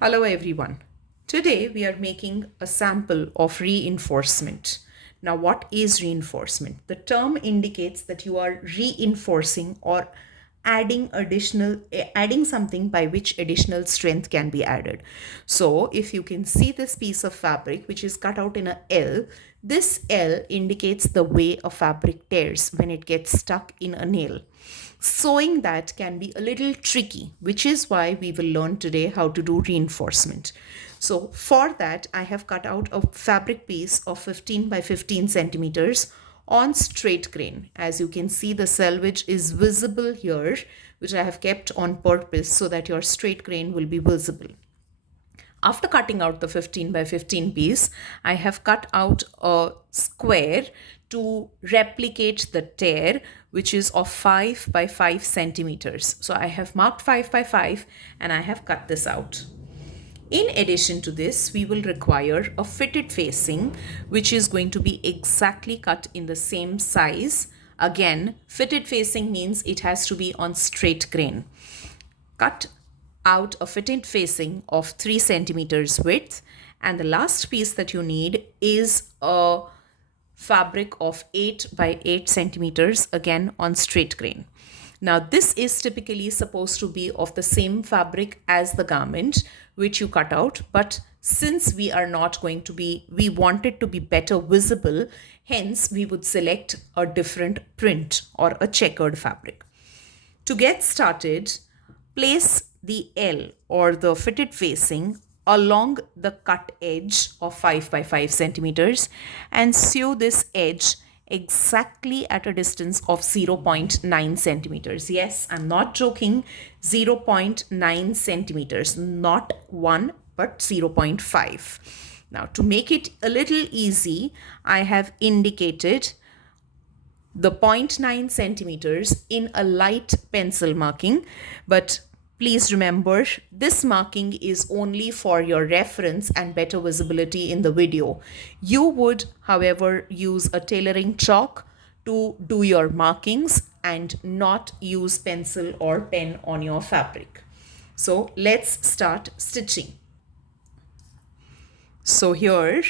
Hello everyone. Today we are making a sample of reinforcement. Now, what is reinforcement? The term indicates that you are reinforcing or adding something by which additional strength can be added. So, if you can see this piece of fabric which is cut out in a L, this L indicates the way a fabric tears when it gets stuck in a nail. Sewing that can be a little tricky, which is why we will learn today how to do reinforcement. So for that, I have cut out a fabric piece of 15 by 15 centimeters on straight grain. As you can see, the selvage is visible here, which I have kept on purpose so that your straight grain will be visible. After cutting out the 15 by 15 piece, I have cut out a square to replicate the tear, which is of 5 by 5 centimeters. So I have marked 5 by 5 and I have cut this out. In addition to this, we will require a fitted facing, which is going to be exactly cut in the same size. Again, fitted facing means it has to be on straight grain. Cut out a fitted facing of 3 centimeters width, and the last piece that you need is a fabric of 8 by 8 centimeters, again on straight grain. Now this is typically supposed to be of the same fabric as the garment which you cut out, but since we want it to be better visible, hence we would select a different print or a checkered fabric. To get started, place the L or the fitted facing along the cut edge of 5 by 5 centimeters and sew this edge exactly at a distance of 0.9 centimeters. Yes, I'm not joking, 0.9 centimeters, not 1 but 0.5. Now, to make it a little easy, I have indicated the 0.9 centimeters in a light pencil marking, but please remember, this marking is only for your reference and better visibility in the video. You would, however, use a tailoring chalk to do your markings and not use pencil or pen on your fabric. So let's start stitching. So here,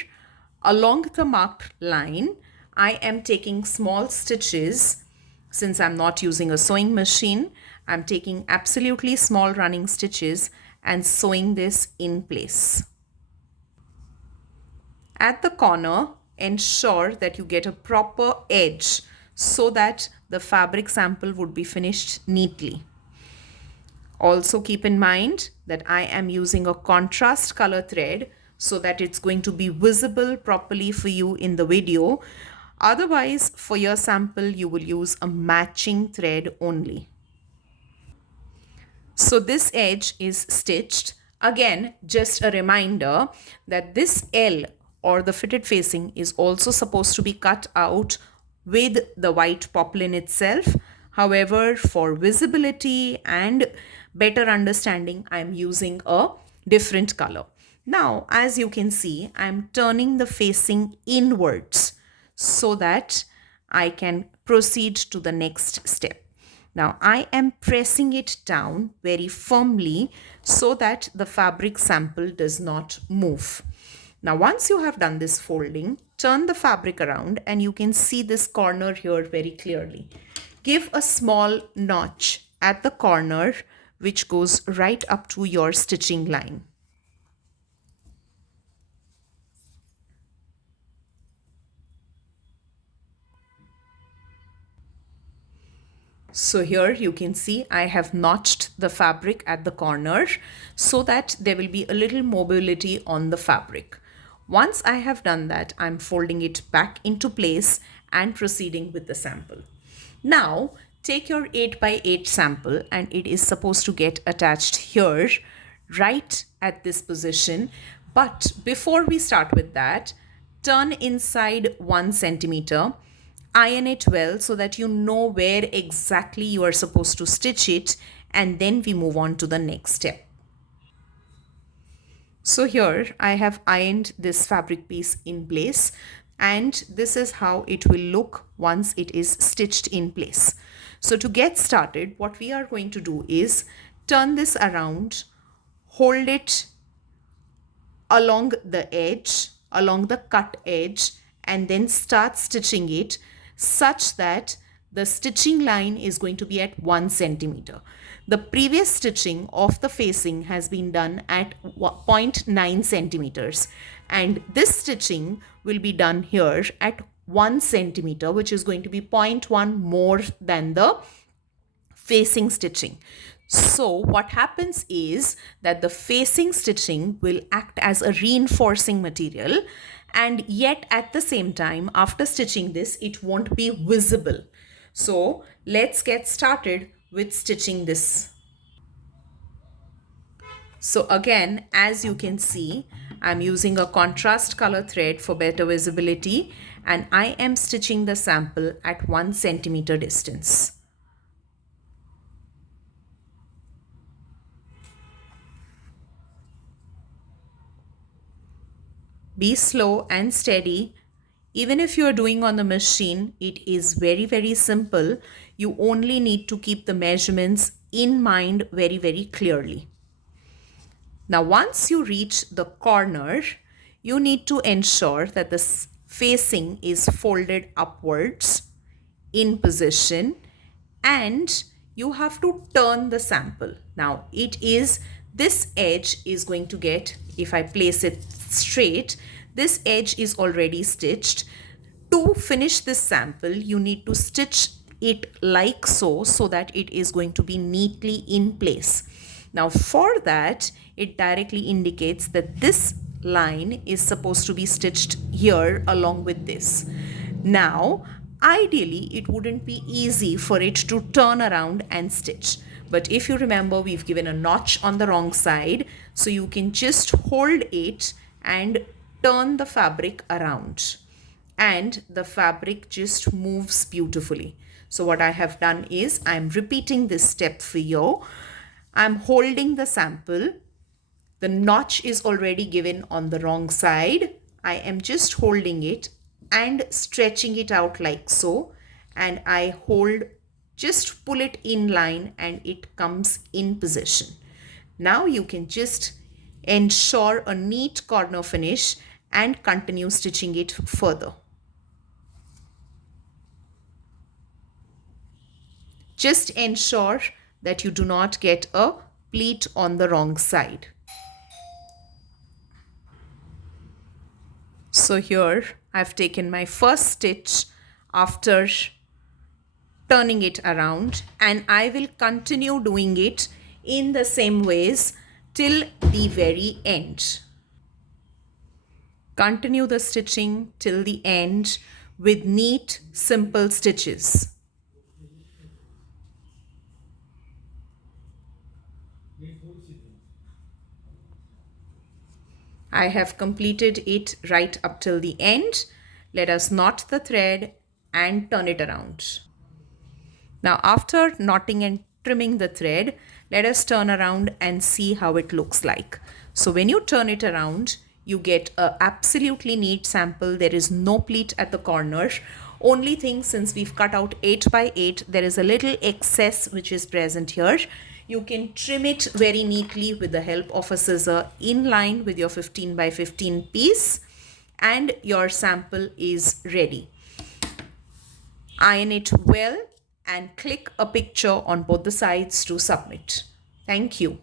along the marked line, I am taking small stitches. Since I'm not using a sewing machine, I'm taking absolutely small running stitches and sewing this in place. At the corner, ensure that you get a proper edge so that the fabric sample would be finished neatly. Also keep in mind that I am using a contrast color thread so that it's going to be visible properly for you in the video. Otherwise, for your sample, you will use a matching thread only. So this edge is stitched. Again, just a reminder that this L or the fitted facing is also supposed to be cut out with the white poplin itself. However, for visibility and better understanding, I'm using a different color. Now, as you can see, I'm turning the facing inwards so that I can proceed to the next step. Now I am pressing it down very firmly so that the fabric sample does not move. Now once you have done this folding, turn the fabric around and you can see this corner here very clearly. Give a small notch at the corner which goes right up to your stitching line. So here you can see I have notched the fabric at the corner so that there will be a little mobility on the fabric. Once I have done that, I'm folding it back into place and proceeding with the sample. Now take your 8 by 8 sample and it is supposed to get attached here right at this position. But before we start with that, turn inside 1 centimeter. Iron it well so that you know where exactly you are supposed to stitch it, and then we move on to the next step. So here I have ironed this fabric piece in place, and this is how it will look once it is stitched in place. So to get started, what we are going to do is turn this around, hold it along the edge, along the cut edge, and then start stitching it such that the stitching line is going to be at 1 centimeter. The previous stitching of the facing has been done at 0.9 centimeters, and this stitching will be done here at 1 centimeter, which is going to be 0.1 more than the facing stitching. So what happens is that the facing stitching will act as a reinforcing material, and yet at the same time, after stitching this, it won't be visible. So let's get started with stitching this. So again, as you can see, I'm using a contrast color thread for better visibility, and I am stitching the sample at 1 centimeter distance. Be slow and steady. Even if you are doing on the machine, it is very, very simple. You only need to keep the measurements in mind very, very clearly. Now, once you reach the corner, you need to ensure that the facing is folded upwards in position, and you have to turn the sample. Now, this edge is going to get, if I place it straight, this edge is already stitched. To finish this sample, you need to stitch it like so that it is going to be neatly in place. Now for that, it directly indicates that this line is supposed to be stitched here along with this. Now, ideally, it wouldn't be easy for it to turn around and stitch. But if you remember, we've given a notch on the wrong side, so you can just hold it and turn the fabric around, and the fabric just moves beautifully. So what I have done is I'm repeating this step for you. I'm holding the sample. The notch is already given on the wrong side. I am just holding it and stretching it out like so, and I hold, just pull it in line, and it comes in position. Now you can just ensure a neat corner finish and continue stitching it further. Just ensure that you do not get a pleat on the wrong side. So here I've taken my first stitch after turning it around, and I will continue doing it in the same ways till the very end. Continue the stitching till the end with neat, simple stitches. I have completed it right up till the end. Let us knot the thread and turn it around. Now, after knotting and trimming the thread, let us turn around and see how it looks like. So when you turn it around, you get a absolutely neat sample. There is no pleat at the corner. Only thing, since we've cut out 8 by 8, there is a little excess which is present here. You can trim it very neatly with the help of a scissor in line with your 15 by 15 piece, and your sample is ready. Iron it well and click a picture on both the sides to submit. Thank you.